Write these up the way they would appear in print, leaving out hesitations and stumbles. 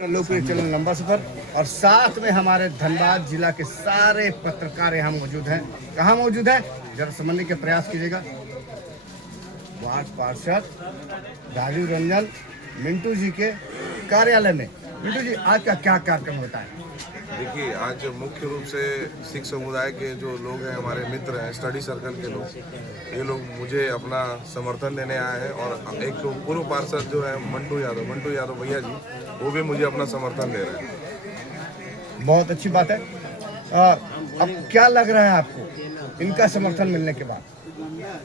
लोकप्रिय channel number सफर और साथ में हमारे धनबाद जिला के सारे पत्रकार यहाँ मौजूद हैं। कहाँ मौजूद है जरा समझने के प्रयास कीजिएगा। वार्ड पार्षद राजीव रंजन मिंटू जी के कार्यालय में। मिंटू जी, आज का क्या कार्यक्रम होता है? देखिए, आज मुख्य रूप से सिख समुदाय के जो लोग हैं, हमारे मित्र हैं, स्टडी सर्कल के लोग, ये लोग मुझे अपना समर्थन देने आए हैं। और एक पूर्व पार्षद जो है मंटू यादव भैया जी, वो भी मुझे अपना समर्थन दे रहे हैं। बहुत अच्छी बात है। अब क्या लग रहा है आपको इनका समर्थन मिलने के बाद?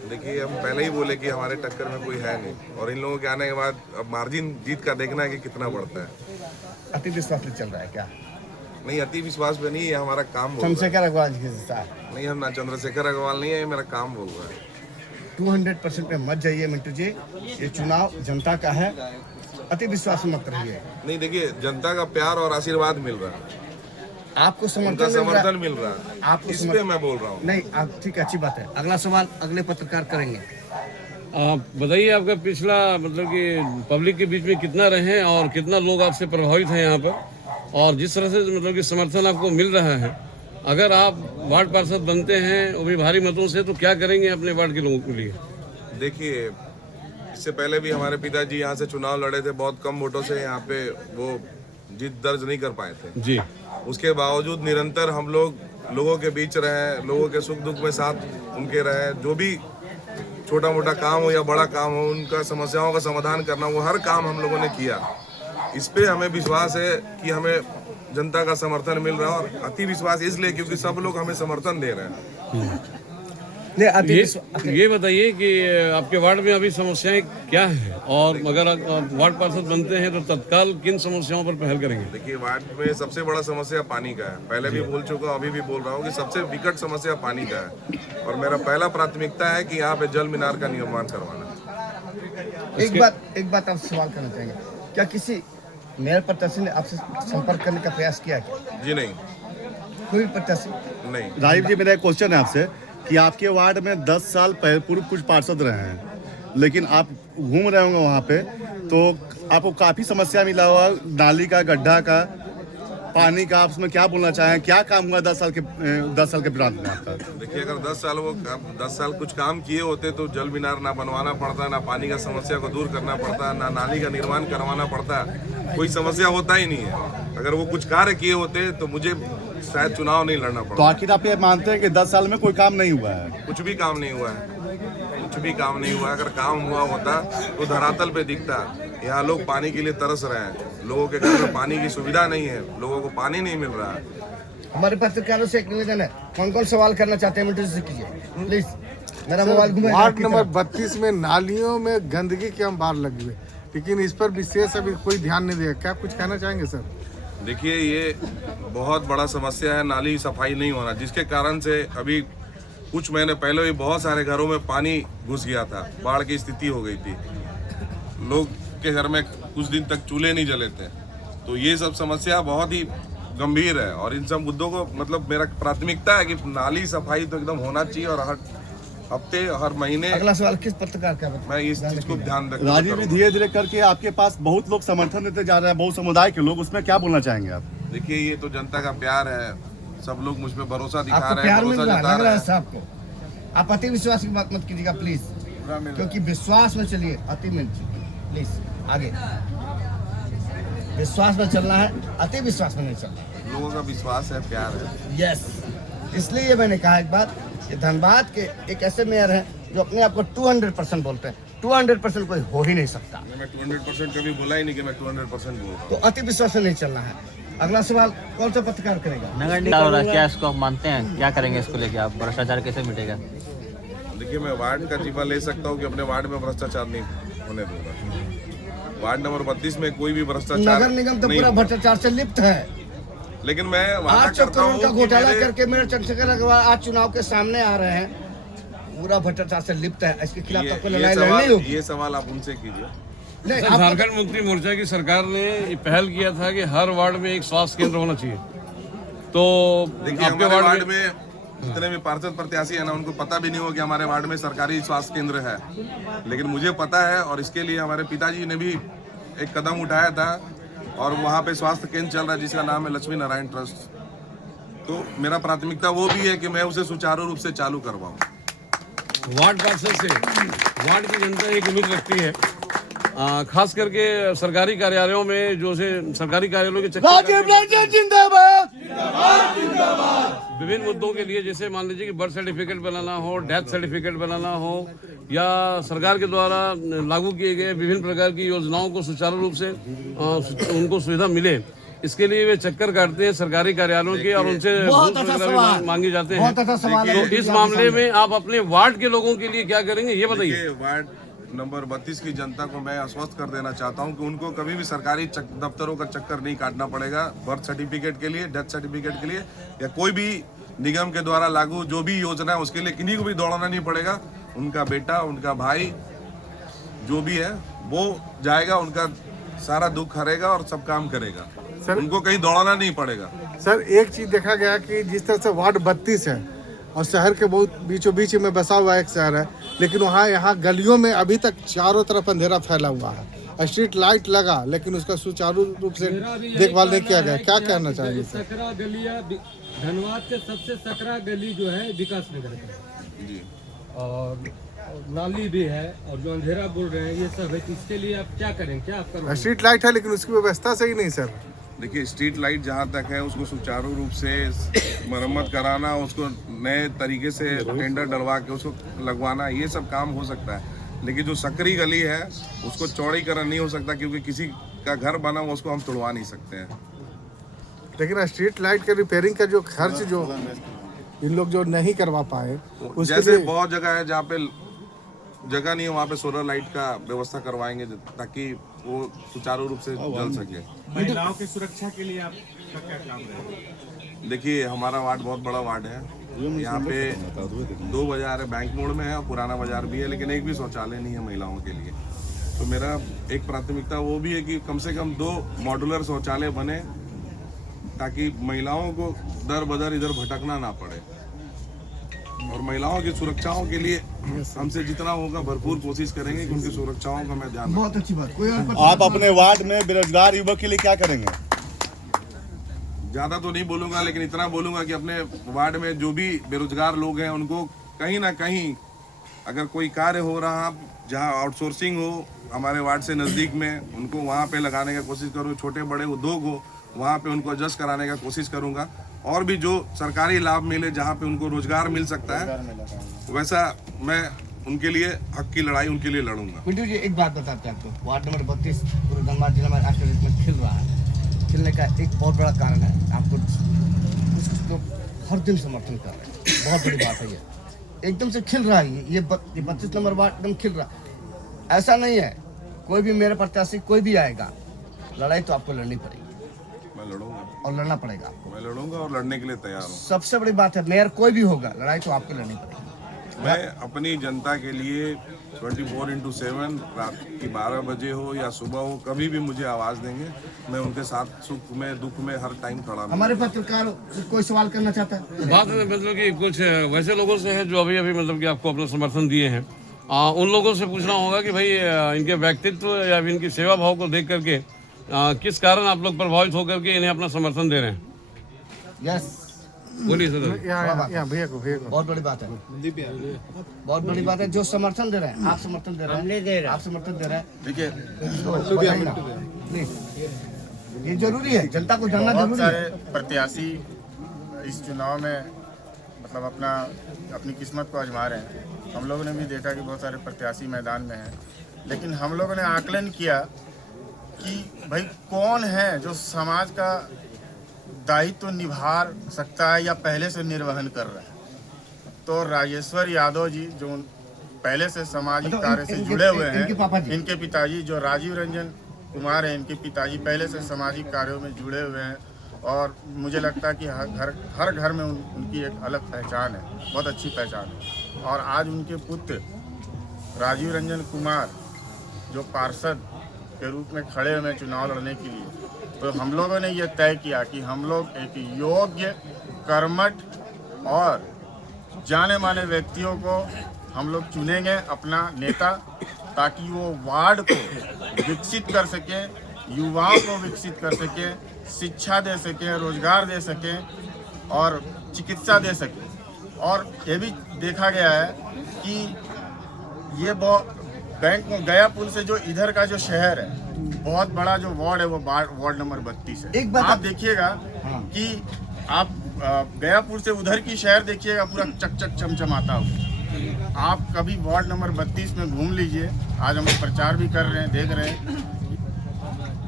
देखिए, हम पहले ही बोले कि हमारे टक्कर में कोई है नहीं, और इन लोगों के आने के बाद अब मार्जिन जीत का देखना है कि कितना बढ़ता है। अति विश्वास में चल रहा है क्या? नहीं, अति विश्वास पे नहीं, ये हमारा काम बोल रहा है। चंद्रशेखर अग्रवाल जी के साथ नहीं, हम ना चंद्रशेखर अग्रवाल नहीं है, ये मेरा काम बोल रहा है। 200% पे मत जाइए मिंटू जी, ये चुनाव जनता का है, अति विश्वास में मत रहिए। नहीं, देखिए, जनता का प्यार और आशीर्वाद मिल रहा है, आपको उनका समर्थन मिल रहा है, आपको इस पे मैं बोल रहा हूँ। नहीं, आप ठीक है, अच्छी बात है। अगला सवाल अगले पत्रकार करेंगे। आप बताइए, आपका पिछला मतलब कि पब्लिक के बीच में कितना रहे और कितना लोग आपसे प्रभावित हैं यहाँ पर, और जिस तरह से मतलब कि समर्थन आपको मिल रहा है, अगर आप वार्ड पार्षद बनते हैं वो भी भारी मतों से, तो क्या करेंगे अपने वार्ड के लोगों के लिए? देखिए, इससे पहले भी हमारे पिताजी यहाँ से चुनाव लड़े थे, बहुत कम वोटों से यहाँ पे वो जीत दर्ज नहीं कर पाए थे जी। उसके बावजूद निरंतर हम लोग लोगों के बीच रहे, लोगों के सुख दुख में साथ उनके रहे। जो भी छोटा मोटा काम हो या बड़ा काम हो, उनका समस्याओं का समाधान करना, वो हर काम हम लोगों ने किया। इस पे हमें विश्वास है कि हमें जनता का समर्थन मिल रहा है, और अति विश्वास इसलिए क्योंकि सब लोग हमें समर्थन दे रहे हैं। ये बताइए कि आपके वार्ड में अभी समस्याएं क्या है, और अगर आप वार्ड पार्षद बनते हैं तो तत्काल किन समस्याओं पर पहल करेंगे? देखिए, वार्ड में सबसे बड़ा समस्या पानी का है। पहले भी बोल चुका हूँ, अभी भी बोल रहा हूँ कि सबसे विकट समस्या पानी का है, और मेरा पहला प्राथमिकता है कि यहाँ पे जल मीनार का निर्माण करवाना। एक बात आप सवाल करना चाहेंगे, क्या किसी मेयर प्रत्याशी ने आपसे संपर्क करने का प्रयास किया क्या? जी नहीं, कोई प्रत्याशी नहीं। राजीव जी, मेरा एक क्वेश्चन है आपसे कि आपके वार्ड में 10 साल पूर्व कुछ पार्षद रहे हैं, लेकिन आप घूम रहे होंगे वहाँ पे, तो आपको काफ़ी समस्या मिला हुआ, नाली का, गड्ढा का, पानी का। आप उसमें क्या बोलना चाहें, क्या काम हुआ 10 साल के दौरान में आपका? देखिए, अगर 10 साल कुछ काम किए होते तो जल मीनार ना बनवाना पड़ता, ना पानी का समस्या को दूर करना पड़ता, ना नाली का निर्माण करवाना पड़ता, कोई समस्या होता ही नहीं है। अगर वो कुछ कार्य किए होते तो मुझे शायद चुनाव नहीं लड़ना पड़ता। तो आखिर आप ये मानते हैं कि 10 साल में कोई काम नहीं हुआ है? कुछ भी काम नहीं हुआ है, कुछ भी काम नहीं हुआ। अगर काम हुआ होता तो धरातल पे दिखता। यहाँ लोग पानी के लिए तरस रहे हैं, लोगों के घर में पानी की सुविधा नहीं है, लोगों को पानी नहीं मिल रहा है। हमारे पत्रकारों से एक निवेदन है, कौन सवाल करना चाहते हैं मिंटू जी से कीजिए प्लीज। मेरा मोबाइल घुमाए। वार्ड नंबर 32 में नालियों में गंदगी के हम बाहर लगे हुए, लेकिन इस पर विशेष अभी कोई ध्यान नहीं देगा। क्या कुछ कहना चाहेंगे सर? देखिए, ये बहुत बड़ा समस्या है, नाली सफाई नहीं होना, जिसके कारण से अभी कुछ महीने पहले भी बहुत सारे घरों में पानी घुस गया था, बाढ़ की स्थिति हो गई थी, लोग के घर में कुछ दिन तक चूल्हे नहीं जले थे। तो ये सब समस्या बहुत ही गंभीर है, और इन सब मुद्दों को मतलब मेरा प्राथमिकता है कि नाली सफाई तो एकदम होना चाहिए, और हर हफ्ते हर महीने। अगला सवाल किस पत्रकार का? मैं इस चीज को ध्यान रखूंगा। राजीव जी, धीरे धीरे करके आपके पास बहुत लोग समर्थन देते जा रहे हैं, बहुत समुदाय के लोग, उसमें क्या बोलना चाहेंगे आप? देखिए, ये तो जनता का प्यार है, सब लोग मुझ पे भरोसा दिखा आपको रहे हैं, प्यार मिल भरोसा रहा है, जता लग रहे रहा है हैं। साहब को। आप अति विश्वास की बात मत कीजिएगा प्लीज, क्योंकि विश्वास में चलिए, अति में प्लीज आगे। विश्वास में चलना है, अति विश्वास में नहीं चलना है। लोगों का विश्वास है, प्यार है। यस, इसलिए मैंने कहा एक बात कि धनबाद के एक ऐसे मेयर हैं जो अपने आप को 200% बोलते हैं। 200% कोई हो ही नहीं सकता। मैं 200% कभी बोला ही नहीं कि मैं 200% बोलता हूँ। तो अति विश्वास से नहीं चलना है। अगला सवाल कौन सा पत्रकार करेगा? नगर निकाय हो रहा है, क्या इसको आप मानते हैं? क्या करेंगे इसको लेके? आप भ्रष्टाचार कैसे मिटेगा? देखिए, मैं वार्ड का जिम्मा ले सकता हूँ कि अपने वार्ड में भ्रष्टाचार नहीं होने दूंगा। वार्ड नंबर 32 में कोई भी भ्रष्टाचार नगर निगम तो नहीं पूरा होगा। भ्रष्टाचार से लिप्त है। लेकिन मैं वादा 800 करता करोड़ हूँ का कि घोटाला मेरे- करके मेयर चंद्रशेखर अग्रवाल आज चुनाव के सामने आ रहे हैं, पूरा भ्रष्टाचार से लिप्त है। इसके खिलाफ आपको लड़ाई लड़नी होगी। ये सवाल आप उनसे कीजिए। नहीं, सर, आप झारखंड मुक्ति मोर्चा की सरकार ने ये पहल किया था कि हर वार्ड में एक स्वास्थ्य केंद्र होना चाहिए, तो देखिए, आपके हमारे वार्ड वार्ड में जितने भी पार्षद प्रत्याशी है ना, उनको पता भी नहीं हो कि हमारे वार्ड में सरकारी स्वास्थ्य केंद्र है, लेकिन मुझे पता है, और इसके लिए हमारे पिताजी ने भी एक कदम उठाया था और वहाँ पे स्वास्थ्य केंद्र चल रहा है जिसका नाम है लक्ष्मी नारायण ट्रस्ट। तो मेरा प्राथमिकता वो भी है कि मैं उसे सुचारू रूप से चालू करवाऊँ। वार्ड पार्षद से वार्ड की जनता एक उम्मीद रखती है, खास करके सरकारी कार्यालयों में जो से सरकारी कार्यालयों के चक्कर जिंदाबाद, विभिन्न मुद्दों के लिए, जैसे मान लीजिए कि बर्थ सर्टिफिकेट बनाना हो, डेथ सर्टिफिकेट बनाना हो, या सरकार के द्वारा लागू किए गए विभिन्न प्रकार की योजनाओं को सुचारू रूप से उनको सुविधा मिले, इसके लिए वे चक्कर काटते हैं सरकारी कार्यालयों के और उनसे मांगे जाते हैं। तो इस मामले में आप अपने वार्ड के लोगों के लिए क्या करेंगे, ये बताइए। वार्ड नंबर 32 की जनता को मैं आश्वस्त कर देना चाहता हूं कि उनको कभी भी सरकारी दफ्तरों का चक्कर नहीं काटना पड़ेगा बर्थ सर्टिफिकेट के लिए, डेथ सर्टिफिकेट के लिए, या कोई भी निगम के द्वारा लागू जो भी योजना है उसके लिए किन्हीं को भी दौड़ाना नहीं पड़ेगा। उनका बेटा, उनका भाई जो भी है वो जाएगा, उनका सारा दुख हरेगा और सब काम करेगा। सर, उनको कहीं दौड़ाना नहीं पड़ेगा। सर एक चीज देखा गया कि जिस तरह से वार्ड 32 है और शहर के बहुत बीचों बीच में बसा हुआ एक शहर है, लेकिन यहाँ गलियों में अभी तक चारों तरफ अंधेरा फैला हुआ है। स्ट्रीट लाइट लगा लेकिन उसका सुचारू रूप से देखभाल नहीं किया गया। क्या कहना चाहिए सर? सकरा गलियां धनबाद के सबसे सकरा गली जो है विकास नगर का जी, और नाली भी है, और जो अंधेरा बोल रहे हैं ये सब है। इसके लिए आप क्या करें, क्या आप करें? स्ट्रीट लाइट है लेकिन उसकी व्यवस्था सही नहीं सर। देखिए स्ट्रीट लाइट जहाँ तक है उसको सुचारू रूप से मरम्मत कराना, उसको नए तरीके से टेंडर डलवा के उसको लगवाना, ये सब काम हो सकता है। लेकिन जो सकरी गली है उसको चौड़ीकरण नहीं हो सकता, क्योंकि किसी का घर बना हुआ उसको हम तोड़वा नहीं सकते हैं। लेकिन स्ट्रीट लाइट के रिपेयरिंग का जो खर्च जो इन लोग जो नहीं करवा पाए उसके जैसे लिए बहुत जगह है जहाँ पे जगह नहीं है, वहाँ पे सोलर लाइट का व्यवस्था करवाएंगे ताकि वो सुचारू रूप से जल सके। महिलाओं की सुरक्षा के लिए आपका क्या काम है? देखिए हमारा वार्ड बहुत बड़ा वार्ड है, यहाँ पे 2 बाजार है, बैंक मोड़ में है और पुराना बाजार भी है, लेकिन एक भी शौचालय नहीं है महिलाओं के लिए। तो मेरा एक प्राथमिकता वो भी है कि कम से कम 2 मॉड्यूलर शौचालय बने ताकि महिलाओं को दर बदर इधर भटकना ना पड़े, और महिलाओं की सुरक्षाओं के लिए हमसे जितना होगा भरपूर कोशिश करेंगे कि उनकी सुरक्षाओं का मैं ध्यान। बहुत अच्छी बात। कोई और आप अपने वार्ड में बेरोजगार युवक के लिए क्या करेंगे? ज़्यादा तो नहीं बोलूँगा, लेकिन इतना बोलूँगा कि अपने वार्ड में जो भी बेरोजगार लोग हैं उनको कहीं ना कहीं अगर कोई कार्य हो रहा जहाँ आउटसोर्सिंग हो हमारे वार्ड से नज़दीक में, उनको वहाँ पे लगाने की कोशिश करूँ। छोटे बड़े उद्योग हो वहाँ पे उनको एडजस्ट कराने का कोशिश करूँगा, और भी जो सरकारी लाभ मिले जहाँ पे उनको रोजगार मिल सकता है वैसा मैं उनके लिए हक की लड़ाई उनके लिए लड़ूंगा। पिंटू जी एक बात बताते हैं आपको, वार्ड नंबर 32 पूरे धनबाद जिला में आज के डेट में खिल रहा है। खिलने का एक बहुत बड़ा कारण है, आपको कुछ लोग हर दिन समर्थन कर रहे हैं, बहुत बड़ी बात है। ये एकदम से खिल रहा है, ये 32 नंबर वार्ड एकदम खिल रहा है। ऐसा नहीं है कोई भी मेरे प्रत्याशी कोई भी आएगा, लड़ाई तो आपको लड़नी पड़ेगी। मैं लड़ूंगा और लड़ना पड़ेगा आपको। मैं लड़ूंगा और लड़ने के लिए तैयार हूँ। सबसे बड़ी बात है, मेयर कोई भी होगा, लड़ाई तो आपको लड़नी पड़ेगी। मैं अपनी जनता के लिए 24/7 रात की 12 बजे हो या सुबह हो, कभी भी मुझे आवाज़ देंगे, मैं उनके साथ सुख में दुख में हर टाइम खड़ा हूँ। हमारे पत्रकार कोई सवाल करना चाहता है? बात है मतलब कि कुछ वैसे लोगों से है जो अभी अभी मतलब कि आपको अपना समर्थन दिए हैं, उन लोगों से पूछना होगा कि भाई इनके व्यक्तित्व या इनकी सेवा भाव को देख करके किस कारण आप लोग प्रभावित होकर के इन्हें अपना समर्थन दे रहे हैं। यस, बोलिए सर। यहाँ भैया को बहुत बड़ी बात है, बहुत बड़ी बात है। जो समर्थन दे रहे हैं, आप समर्थन दे रहे हैं, आप समर्थन दे रहे हैं, देखिए प्लीज, ये जरूरी है, जनता को जानना बहुत जरूरी सारे है। प्रत्याशी इस चुनाव में मतलब अपनी किस्मत को आजमा रहे हैं। हम लोगों ने भी देखा कि बहुत सारे प्रत्याशी मैदान में हैं, लेकिन हम लोगों ने आकलन किया कि भाई कौन है जो समाज का दायित्व निभा सकता है या पहले से निर्वहन कर रहा है। तो राजेश्वर यादव जी जो पहले से सामाजिक कार्य से जुड़े हुए हैं, इनके पिताजी जो राजीव रंजन कुमार हैं, इनके पिताजी पहले से सामाजिक कार्यों में जुड़े हुए हैं, और मुझे लगता है कि हर घर में उनकी एक अलग पहचान है, बहुत अच्छी पहचान है। और आज उनके पुत्र राजीव रंजन कुमार जो पार्षद के रूप में खड़े हुए चुनाव लड़ने के लिए, तो हम लोगों ने ये तय किया कि हम लोग एक योग्य, कर्मठ और जाने माने व्यक्तियों को हम लोग चुनेंगे अपना नेता, ताकि वो वार्ड को विकसित कर सके, युवाओं को विकसित कर सके, शिक्षा दे सके, रोजगार दे सके और चिकित्सा दे सके। और ये भी देखा गया है कि ये बैंक में गया पुल से जो इधर का जो शहर है, बहुत बड़ा जो वार्ड है वो वार्ड नंबर 32 है। एक बात आप देखिएगा कि आप गयापुर से उधर की शहर देखिएगा, पूरा चकचक चमचमाता हुआ। आप कभी वार्ड नंबर 32 में घूम लीजिए। आज हम प्रचार भी कर रहे हैं, देख रहे हैं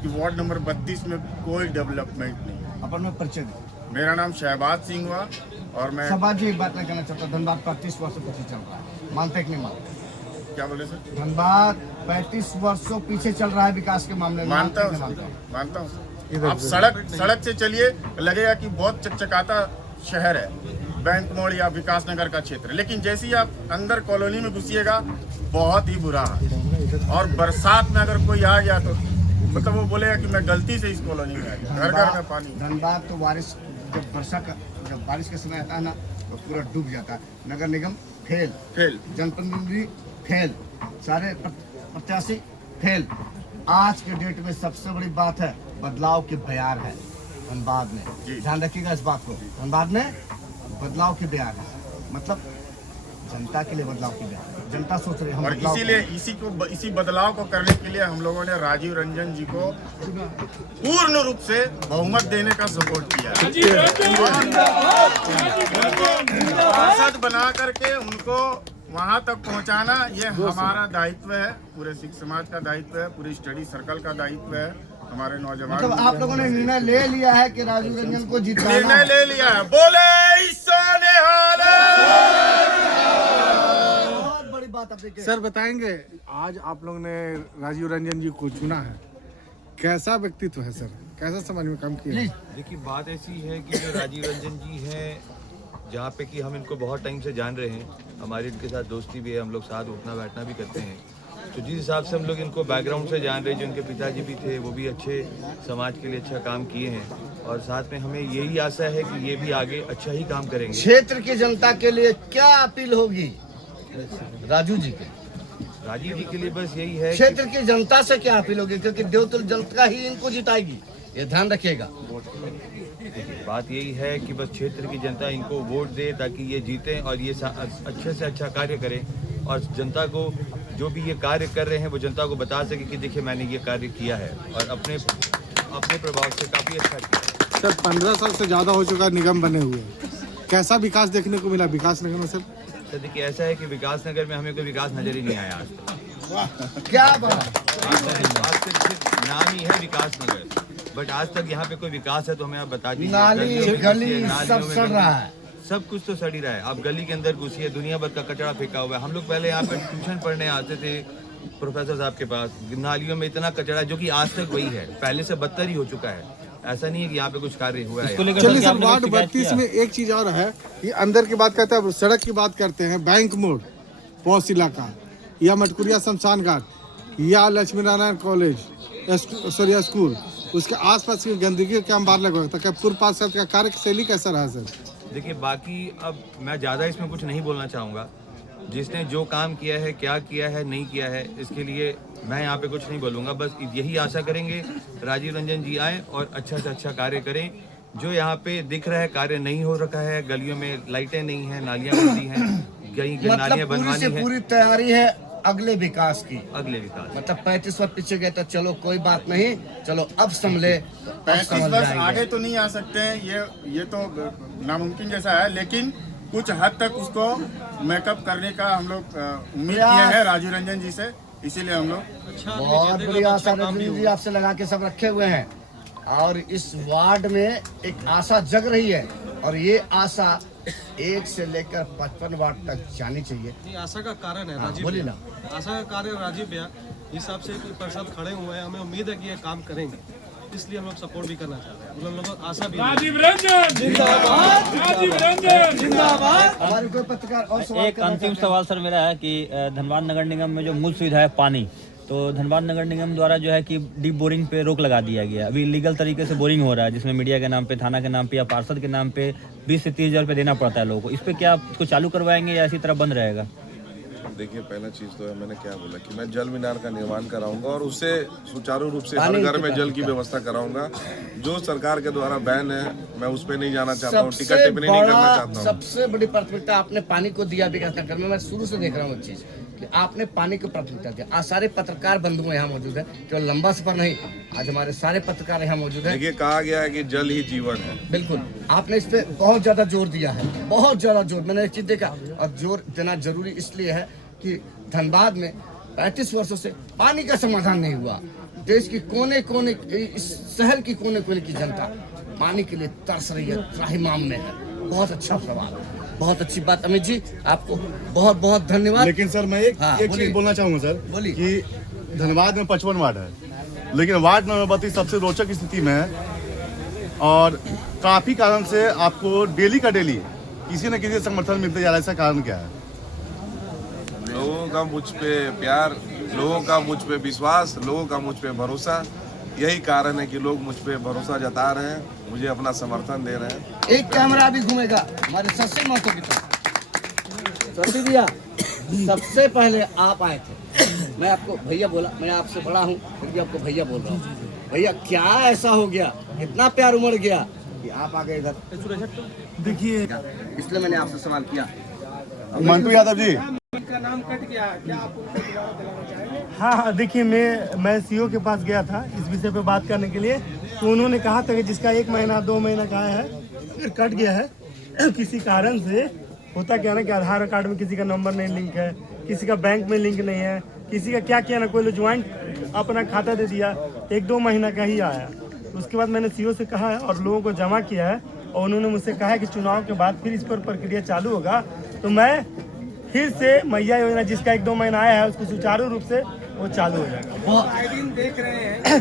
कि वार्ड नंबर 32 में कोई डेवलपमेंट नहीं है। अपन में परिचय दो। मेरा नाम शहबाज सिंह हुआ और मैं समाज जी एक बात नहीं कहना चाहता, धनबाद 35 वर्षों पीछे चल रहा है, मानते कि नहीं मानते? क्या बोले सर? धनबाद 35 वर्षों पीछे चल रहा है विकास के मामले में, मानता हूँ, मानता हूँ सर। आप सड़क से चलिए, लगेगा कि बहुत चकचकाता शहर है, बैंक मोड़ या विकास नगर का क्षेत्र। लेकिन जैसे ही आप अंदर कॉलोनी में घुसिएगा, बहुत ही बुरा है। और बरसात में अगर कोई आ गया तो मतलब वो बोलेगा कि मैं गलती से इस कॉलोनी में आ गया। घर घर में पानी। धनबाद तो बारिश जब बारिश का समय आता है ना तो पूरा डूब जाता है। नगर निगम फेल, जनप्रतिनिधि फेल, सारे प्रत्याशी फेल। आज के डेट में सबसे बड़ी बात है बदलाव के बयार है धनबाद में। ध्यान रखिएगा इस बात को, धनबाद में बदलाव के बयार है, मतलब जनता के लिए बदलाव की बयार। जनता सोच रही है हम और बदलाव इसीलिए इसी बदलाव को करने के लिए हम लोगों ने राजीव रंजन जी को पूर्ण रूप से बहुमत देने का सपोर्ट किया। सांसद बना करके उनको वहां तक पहुंचाना ये हमारा दायित्व है, पूरे सिख समाज का दायित्व है, पूरे स्टडी सर्कल का दायित्व है, हमारे नौजवान। मतलब आप लोगों ने निर्णय ले लिया है कि राजीव रंजन को जिताना। निर्णय ले लिया है। बोले बहुत बड़ी बात आप देखिए। सर बताएंगे, आज आप लोग ने राजीव रंजन जी को चुना है, कैसा व्यक्तित्व है सर, कैसा समाज में काम किया है? देखिए बात ऐसी है कि जो राजीव रंजन जी हैं, जहाँ पे कि हम इनको बहुत टाइम से जान रहे हैं, हमारी इनके साथ दोस्ती भी है, हम लोग साथ उठना बैठना भी करते हैं। तो जिस हिसाब से हम लोग इनको बैकग्राउंड से जान रहे हैं, जो इनके पिताजी भी थे वो भी अच्छे समाज के लिए अच्छा काम किए हैं, और साथ में हमें यही आशा है कि ये भी आगे अच्छा ही काम करेंगे। क्षेत्र की जनता के लिए क्या अपील होगी राजू जी के? राजीव जी के लिए बस यही है क्षेत्र की जनता से क्या अपील होगी, क्योंकि देवतुल जनता ही इनको जिताएगी, ये ध्यान रखिएगा। बात यही है कि बस क्षेत्र की जनता इनको वोट दे ताकि ये जीतें और ये अच्छे से अच्छा कार्य करें, और जनता को जो भी ये कार्य कर रहे हैं वो जनता को बता सके कि देखिए मैंने ये कार्य किया है, और अपने प्रभाव से काफ़ी अच्छा किया। सर 15 साल से ज़्यादा हो चुका निगम बने हुए, कैसा विकास देखने को मिला विकास नगर में? सर देखिए ऐसा है कि विकास नगर में हमें कोई विकास नजर ही नहीं आया आज तक। क्या बात, आज तक सिर्फ नाम ही है विकास नगर, बट आज तक यहाँ पे कोई विकास है तो हमें आप बता दीजिए। नाली गली सब सड़ रहा है, सब कुछ तो सड़ ही रहा है। आप गली के अंदर घुसिए, दुनिया भर का कचरा फेंका हुआ है। हम लोग पहले यहाँ पे ट्यूशन पढ़ने आते थे प्रोफेसर साहब के पास, नालियों में इतना कचरा जो कि आज तक वही है, पहले से बदतर ही हो चुका है। ऐसा नहीं है कि यहाँ पे कुछ कार्य हुआ है। चलिए सर, वार्ड 32 में एक चीज और है कि अंदर की बात करते हैं, सड़क की बात करते हैं, बैंक मोड़ पौष इलाका या मटकुरिया शमशान घाट या लक्ष्मी नारायण कॉलेज सरिया स्कूल, उसके आसपास की गंदगी का अंबार लगा था। पूर्व पार्षद का कार्यशैली कैसा रहा सर? देखिए बाकी अब मैं ज़्यादा इसमें कुछ नहीं बोलना चाहूँगा। जिसने जो काम किया है, क्या किया है, नहीं किया है, इसके लिए मैं यहाँ पे कुछ नहीं बोलूँगा। बस यही आशा करेंगे राजीव रंजन जी आए और अच्छा से अच्छा कार्य करें। जो यहाँ पे दिख रहा है कार्य नहीं हो रखा है, गलियों में लाइटें नहीं हैं, नालियाँ गंदी हैं, कहीं नालियाँ बनवानी है। पूरी तैयारी है अगले विकास की, अगले विकास। मतलब 35 वर्ष पीछे गए तो चलो कोई बात नहीं, चलो अब संभले। 35 वर्ष आगे तो नहीं आ सकते हैं, ये तो नामुमकिन जैसा है, लेकिन कुछ हद तक उसको मेकअप करने का हम लोग उम्मीद किए हैं राजीव रंजन जी से, इसीलिए हम लोग बहुत बड़ी आशा रंजन जी आपसे लगा के सब रखे हुए हैं, और इस वार्ड में एक आशा जग रही है, और ये आशा 1 से लेकर 55 वार्ड तक जानी चाहिए। ये आशा का कारण है राजीव बोलिए भैया। ना। आशा का कारण राजीव भैया हिसाब से पार्षद खड़े हुए हैं, हमें उम्मीद है कि ये काम करेंगे, इसलिए हम लोग सपोर्ट भी करना चाहते हैं। हम लोग आशा भी राजीव रंजन जिंदाबाद, राजीव रंजन जिंदाबाद। हमारे कोई पत्रकार और सवाल एक अंतिम सवाल सर मेरा है कि धनबाद नगर निगम में जो मूल सुविधा है पानी, तो धनबाद नगर निगम द्वारा जो है कि डीप बोरिंग पे रोक लगा दिया गया। अभी इलीगल तरीके से बोरिंग हो रहा है, जिसमें मीडिया के नाम पे, थाना के नाम पे या पार्षद के नाम पे 20 से 30 हज़ार रुपये देना पड़ता है लोगों को। इस पे क्या इसको चालू करवाएंगे या इसी तरह बंद रहेगा? देखिए पहला चीज तो है, मैंने क्या बोला कि मैं जल मीनार का निर्माण कराऊंगा और उससे सुचारू रूप से हर घर में जल की व्यवस्था कराऊंगा। जो सरकार के द्वारा बैन है मैं उस पर नहीं जाना चाहता हूँ, टिकट टिप्पणी नहीं करना चाहता हूँ। सबसे बड़ी प्राथमिकता आपने पानी को दिया विकास नगर में। मैं शुरू से देख रहा हूँ चीज कि आपने पानी को प्राथमिकता दिया। आज सारे पत्रकार बंधु यहाँ मौजूद है, केवल लंबा सफर नहीं, आज हमारे सारे पत्रकार यहाँ मौजूद है। देखिए कहा गया है कि जल ही जीवन है। बिल्कुल, आपने इस पे बहुत ज्यादा जोर दिया है, बहुत ज्यादा जोर। मैंने एक चीज देखा, और जोर देना जरूरी इसलिए है कि धनबाद में 35 वर्षों से पानी का समाधान नहीं हुआ। देश की कोने कोने, इस शहर की कोने कोने की जनता पानी के लिए तरस रही है, त्राहिमाम में है। बहुत अच्छा सवाल, बहुत अच्छी बात। अमित जी आपको बहुत बहुत धन्यवाद। लेकिन सर मैं एक चीज बोलना चाहूँगा सर, बोलिए। कि धनबाद में 55 वार्ड है, लेकिन वार्ड नंबर 32 सबसे रोचक स्थिति में है और काफी कारण से आपको डेली का डेली किसी न किसी समर्थन मिलते जा रहा है। ऐसा कारण क्या है? लोगों का मुझ पे प्यार, लोगों का मुझ पे विश्वास, लोगों का मुझ पे भरोसा, यही कारण है कि लोग मुझ पे भरोसा जता रहे हैं, मुझे अपना समर्थन दे रहे हैं। एक कैमरा भी घूमेगा हमारे सस्ते महतो की तरफ। सरस्वती भैया, सबसे पहले आप आए थे, मैं आपको भैया बोला, मैं आपसे बड़ा हूँ फिर भी आपको भैया बोल रहा हूँ। भैया क्या ऐसा हो गया, इतना प्यार उमड़ गया कि आप आ गए इधर? देखिए, इसलिए मैंने आपसे सवाल किया। मंटू यादव जी, का नाम कट गया, क्या आप उनको दोबारा दिलाना चाहेंगे? हाँ देखिए, मैं सीओ के पास गया था इस विषय पे बात करने के लिए, तो उन्होंने कहा था कि जिसका 1 महीना 2 महीना का है फिर कट गया है किसी कारण से। होता क्या ना कि आधार कार्ड में किसी का नंबर नहीं लिंक है, किसी का बैंक में लिंक नहीं है, किसी का क्या किया ना, कोई ज्वाइंट अपना खाता दे दिया, 1-2 महीना का ही आया। उसके बाद मैंने सीओ से कहा है और लोगों को जमा किया है और उन्होंने मुझसे कहा है कि चुनाव के बाद फिर इस पर प्रक्रिया चालू होगा। तो मैं फिर से मैया योजना जिसका 1-2 महीना आया है उसको सुचारू रूप से वो चालू हो जाएगा। आए दिन देख रहे हैं